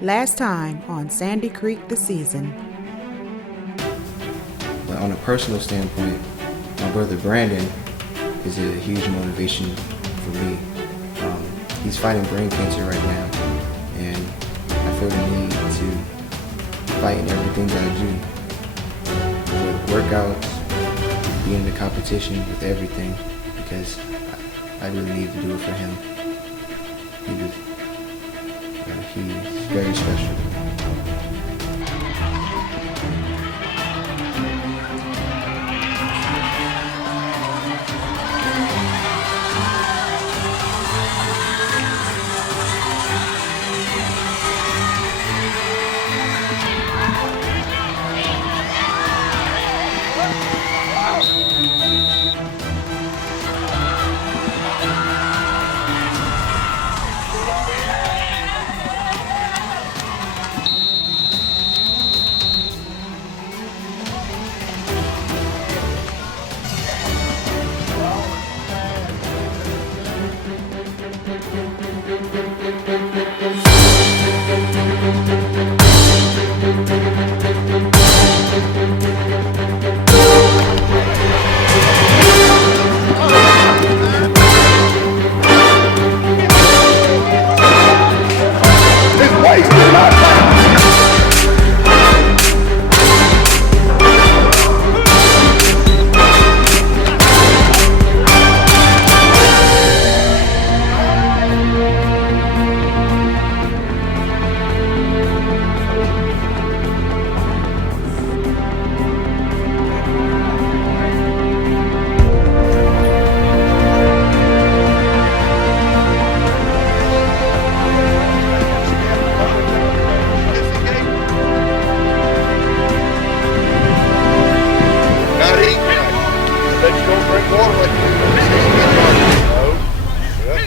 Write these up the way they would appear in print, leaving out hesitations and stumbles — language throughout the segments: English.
Last time on Sandy Creek TheSeason. But on a personal standpoint, my brother Brandon is a huge motivation for me. He's fighting brain cancer right now, and I feel the need to fight in everything that I do. With workouts, being in the competition, with everything, because I really need to do it for him. He's very special.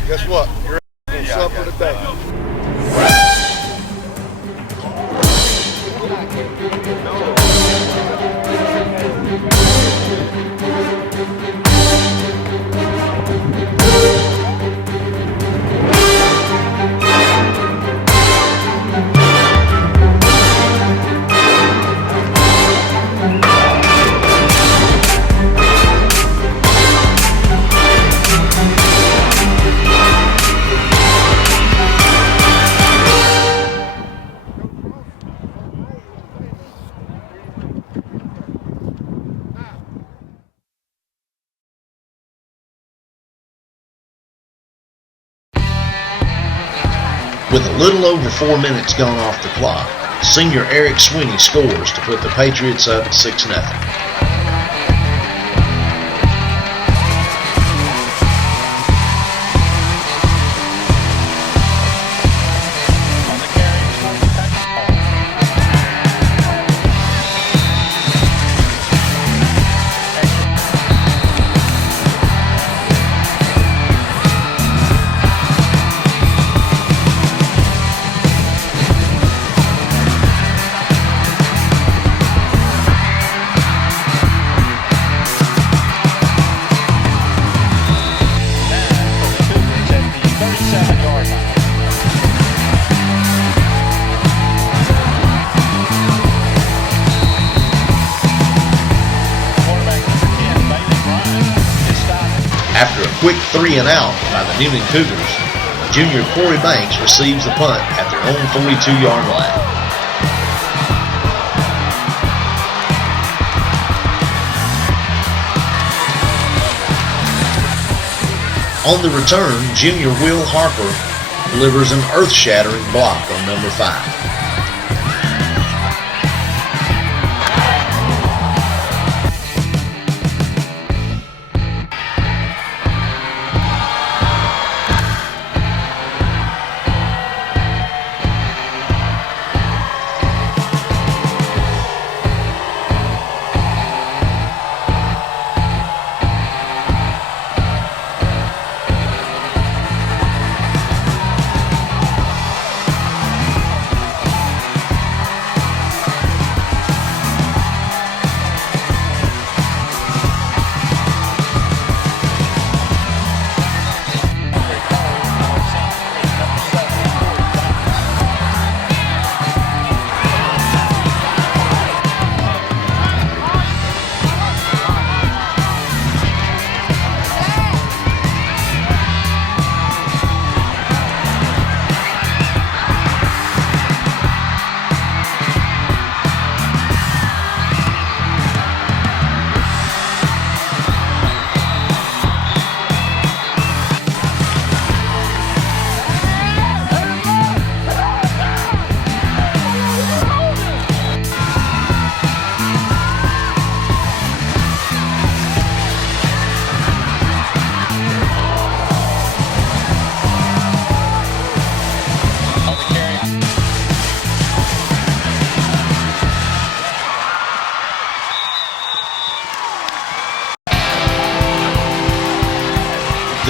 Guess what? You're going to suffer today. With a little over 4 minutes gone off the clock, senior Eric Sweeney scores to put the Patriots up 6-0. After a quick 3 and out by the Newman Cougars, junior Corey Banks receives the punt at their own 42-yard line. On the return, junior Will Harper delivers an earth-shattering block on number 5.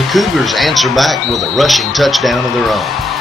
The Cougars answer back with a rushing touchdown of their own.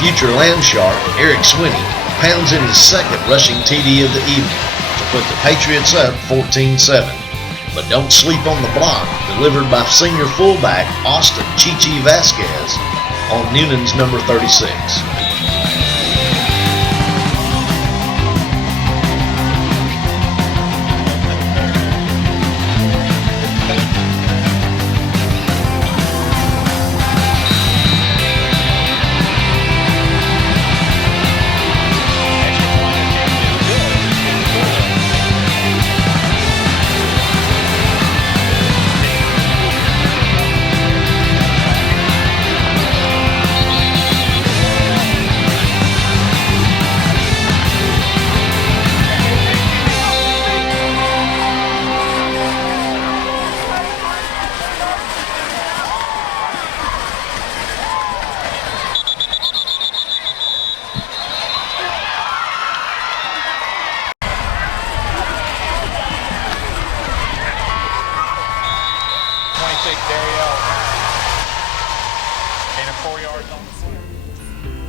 Future land shark Eric Swinney pounds in his second rushing TD of the evening to put the Patriots up 14-7. But don't sleep on the block delivered by senior fullback Austin Chichi Vasquez on Newnan's number 36.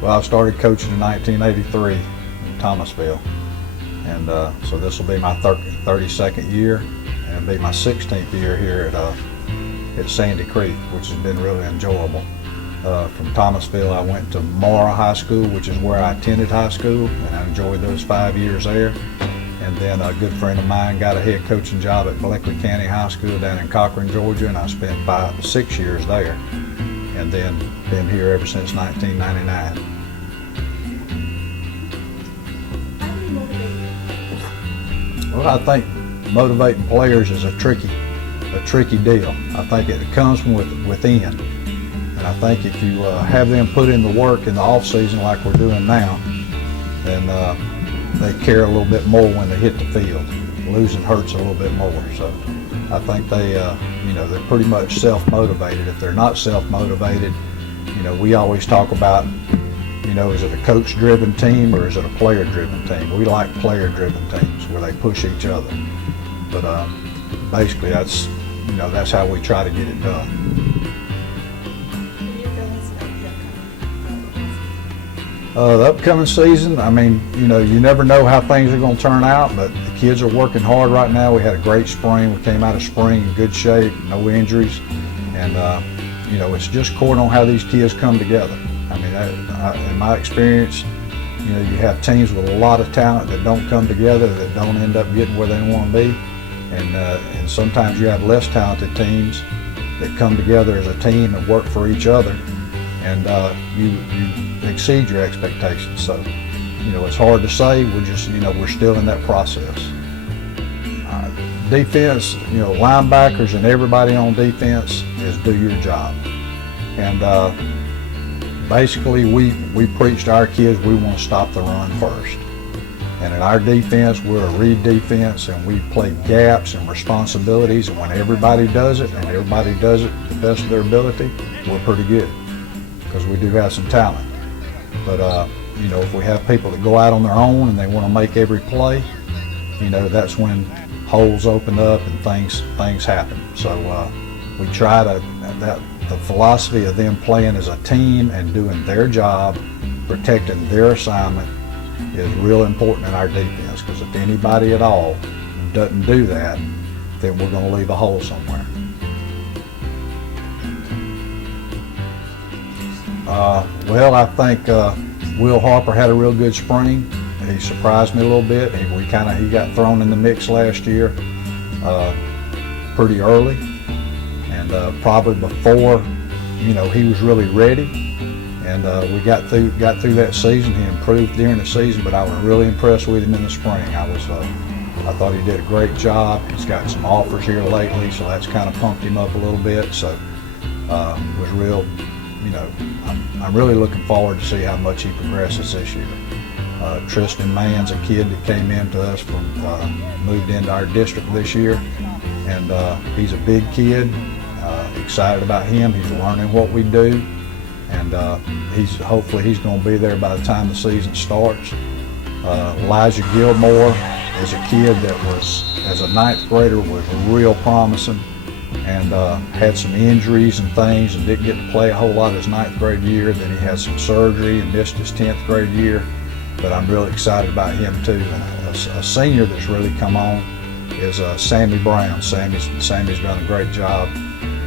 Well, I started coaching in 1983 in Thomasville, and so this will be my 32nd year, and it'll be my 16th year here at Sandy Creek, which has been really enjoyable. From Thomasville, I went to Mora High School, which is where I attended high school, and I enjoyed those 5 years there. And then a good friend of mine got a head coaching job at Bleckley County High School down in Cochran, Georgia, and I spent 6 years there, and then been here ever since 1999. Well, I think motivating players is a tricky deal. I think it comes from within, and I think if you have them put in the work in the off season like we're doing now, then they care a little bit more when they hit the field. Losing hurts a little bit more, so I think they're pretty much self-motivated. If they're not self-motivated, we always talk about, is it a coach-driven team or is it a player-driven team? We like player-driven teams where they push each other. But basically, that's how we try to get it done. The upcoming season, you never know how things are going to turn out, but the kids are working hard right now. We had a great spring. We came out of spring in good shape, no injuries, and it's just according on how these kids come together. In my experience, you have teams with a lot of talent that don't come together, that don't end up getting where they want to be, and sometimes you have less talented teams that come together as a team and work for each other, and you exceed your expectations. So, it's hard to say. We're still in that process. Defense, linebackers and everybody on defense is do your job, and basically, we preach to our kids we want to stop the run first. And in our defense, we're a read defense, and we play gaps and responsibilities. And when everybody does it, and everybody does it to the best of their ability, we're pretty good because we do have some talent. But if we have people that go out on their own and they want to make every play, that's when holes open up and things happen. So we try to the philosophy of them playing as a team and doing their job, protecting their assignment, is real important in our defense, because if anybody at all doesn't do that, then we're going to leave a hole somewhere. Well, I think Will Harper had a real good spring. He surprised me a little bit. He got thrown in the mix last year pretty early, and probably before he was really ready. And we got through that season. He improved during the season, but I was really impressed with him in the spring. I thought he did a great job. He's got some offers here lately, so that's kind of pumped him up a little bit. So was real. I'm really looking forward to see how much he progresses this year. Tristan Mann's a kid that came into us moved into our district this year, and he's a big kid. Excited about him. He's learning what we do, and hopefully he's going to be there by the time the season starts. Elijah Gilmore is a kid that as a ninth grader, was real promising, and had some injuries and things and didn't get to play a whole lot his ninth grade year. Then he had some surgery and missed his 10th grade year, but I'm really excited about him too. And a senior that's really come on is Sammy Brown. Sammy's done a great job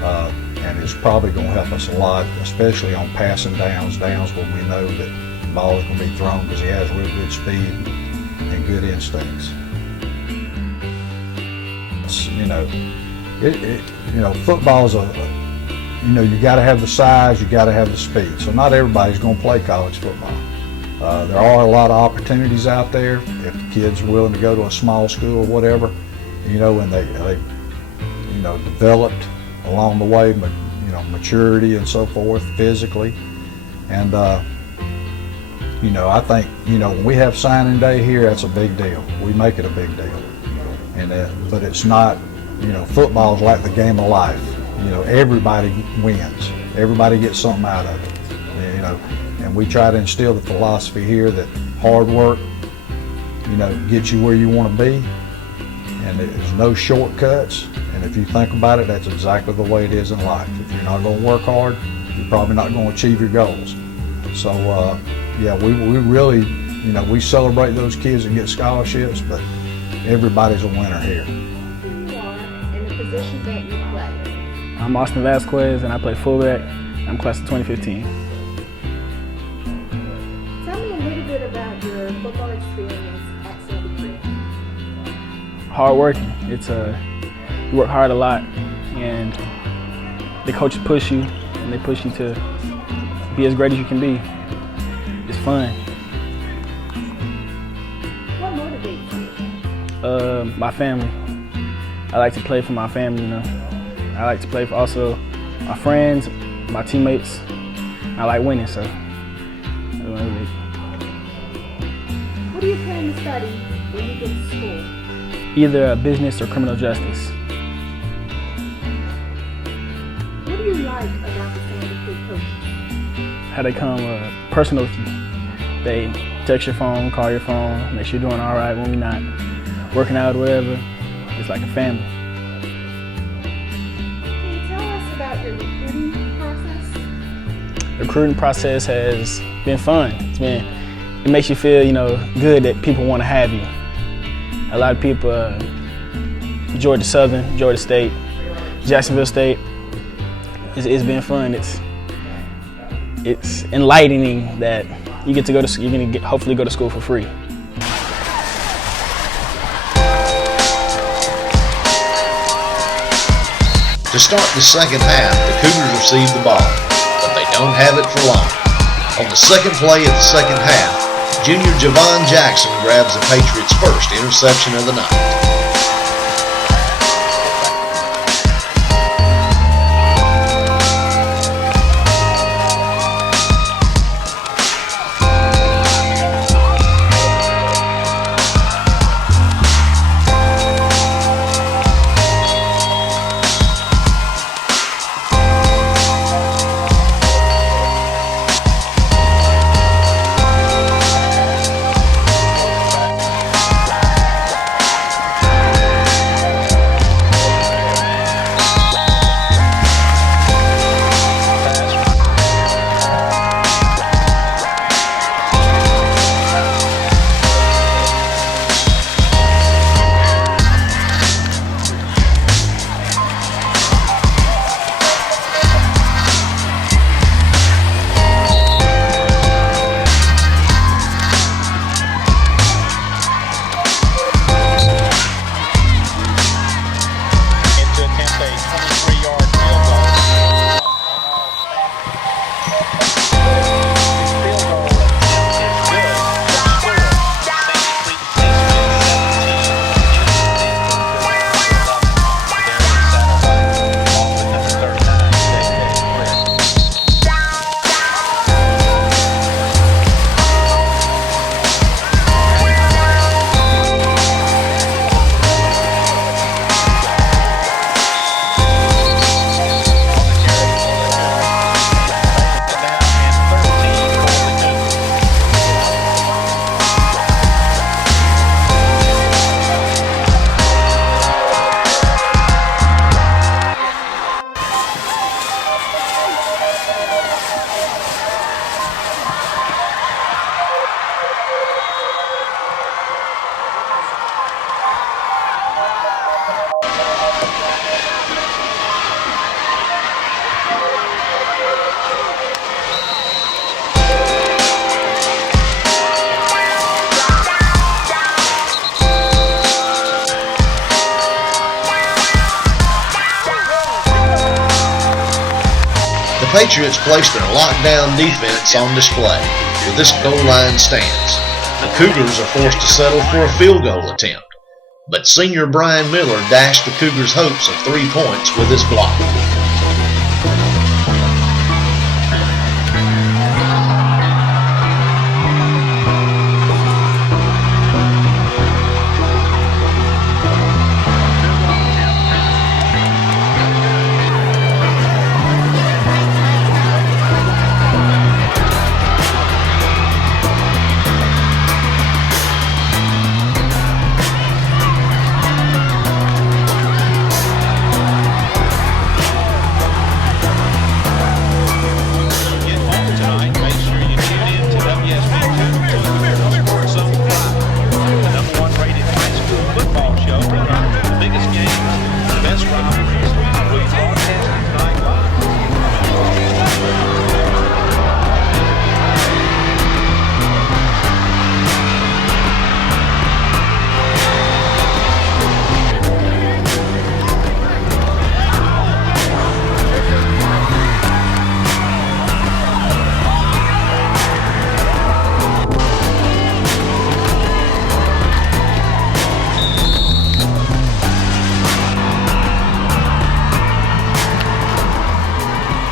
and is probably going to help us a lot, especially on passing downs where we know that the ball is going to be thrown, because he has real good speed and good instincts. Football's you got to have the size, you got to have the speed. So not everybody's going to play college football. There are a lot of opportunities out there if the kids are willing to go to a small school or whatever, and they developed along the way, maturity and so forth physically. And I think when we have signing day here, that's a big deal. We make it a big deal, but it's not. Football's like the game of life. Everybody wins. Everybody gets something out of it. And we try to instill the philosophy here that hard work, gets you where you want to be, and there's no shortcuts. And if you think about it, that's exactly the way it is in life. If you're not going to work hard, you're probably not going to achieve your goals. So, we really, we celebrate those kids that get scholarships, but everybody's a winner here. Position that you play? I'm Austin Vasquez, and I play fullback. I'm class of 2015. Tell me a little bit about your football experience at Sandy Creek. Hard working. It's you work hard a lot, and the coaches push you, and they push you to be as great as you can be. It's fun. What motivates you? My family. I like to play for my family, I like to play for also my friends, my teammates. I like winning, so. What do you plan to study when you get to school? Either business or criminal justice. What do you like about the Sandy Creek coaches? How they come personal with you. They text your phone, call your phone, make sure you're doing all right when we're not working out or whatever. It's like a family. Can you tell us about your recruiting process? The recruiting process has been fun. It makes you feel, good that people want to have you. A lot of people, Georgia Southern, Georgia State, Jacksonville State. It's been fun. It's enlightening that you get to go to. You're going to hopefully go to school for free. To start the second half, the Cougars receive the ball, but they don't have it for long. On the second play of the second half, junior Javon Jackson grabs the Patriots' first interception of the night. The Patriots placed their lockdown defense on display with this goal line stance. The Cougars are forced to settle for a field goal attempt, but senior Brian Miller dashed the Cougars' hopes of 3 points with his block.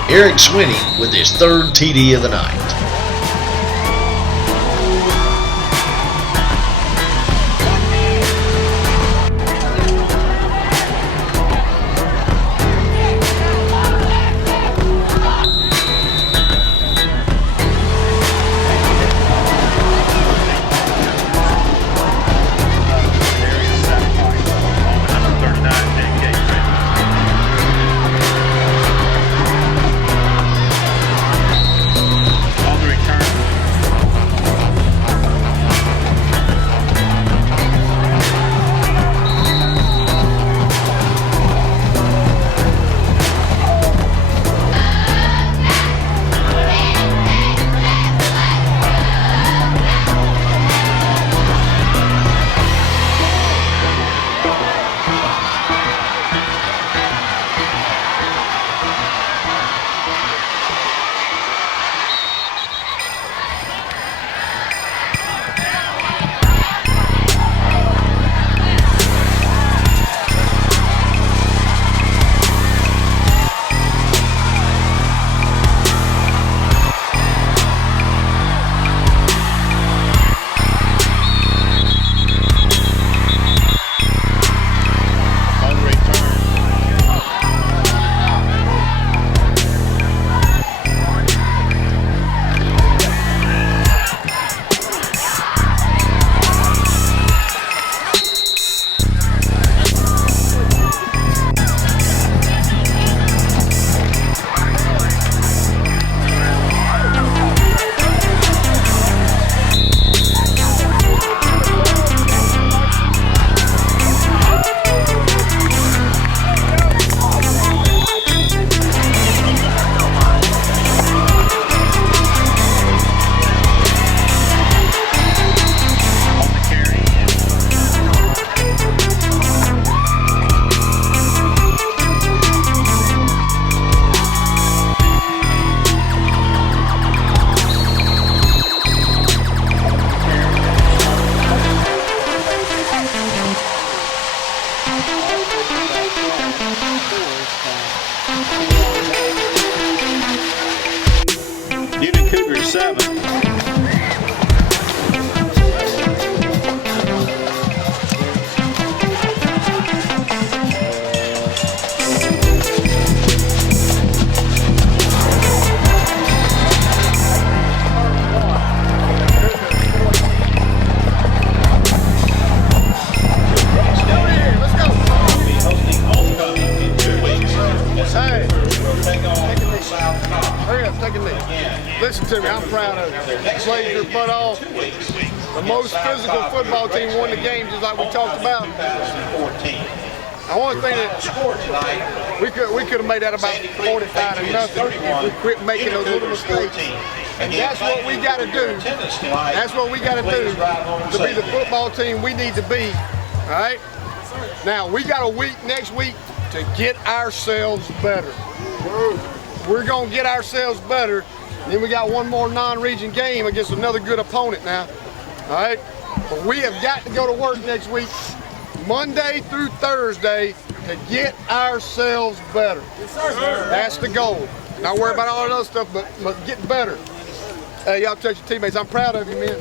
Eric Swinney with his third TD of the night. Cougars 7. Listen to me, I'm proud of you. You played your butt off. The most physical football team won the game, just like we talked about. I want to think that we could have made that about 45-0 if we quit making those little mistakes. And that's what we got to do. That's what we got to do to be the football team we need to be. All right? Now, we got a week next week to get ourselves better. We're going to get ourselves better. Then we got one more non-region game against another good opponent now. All right? But we have got to go to work next week, Monday through Thursday, to get ourselves better. That's the goal. Not worry about all that other stuff, but get better. Hey, y'all touch your teammates. I'm proud of you, man.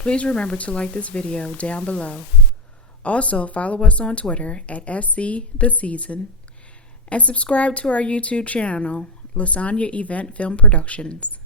Please remember to like this video down below. Also, follow us on Twitter at SC TheSeason and subscribe to our YouTube channel, Lasagna Event Film Productions.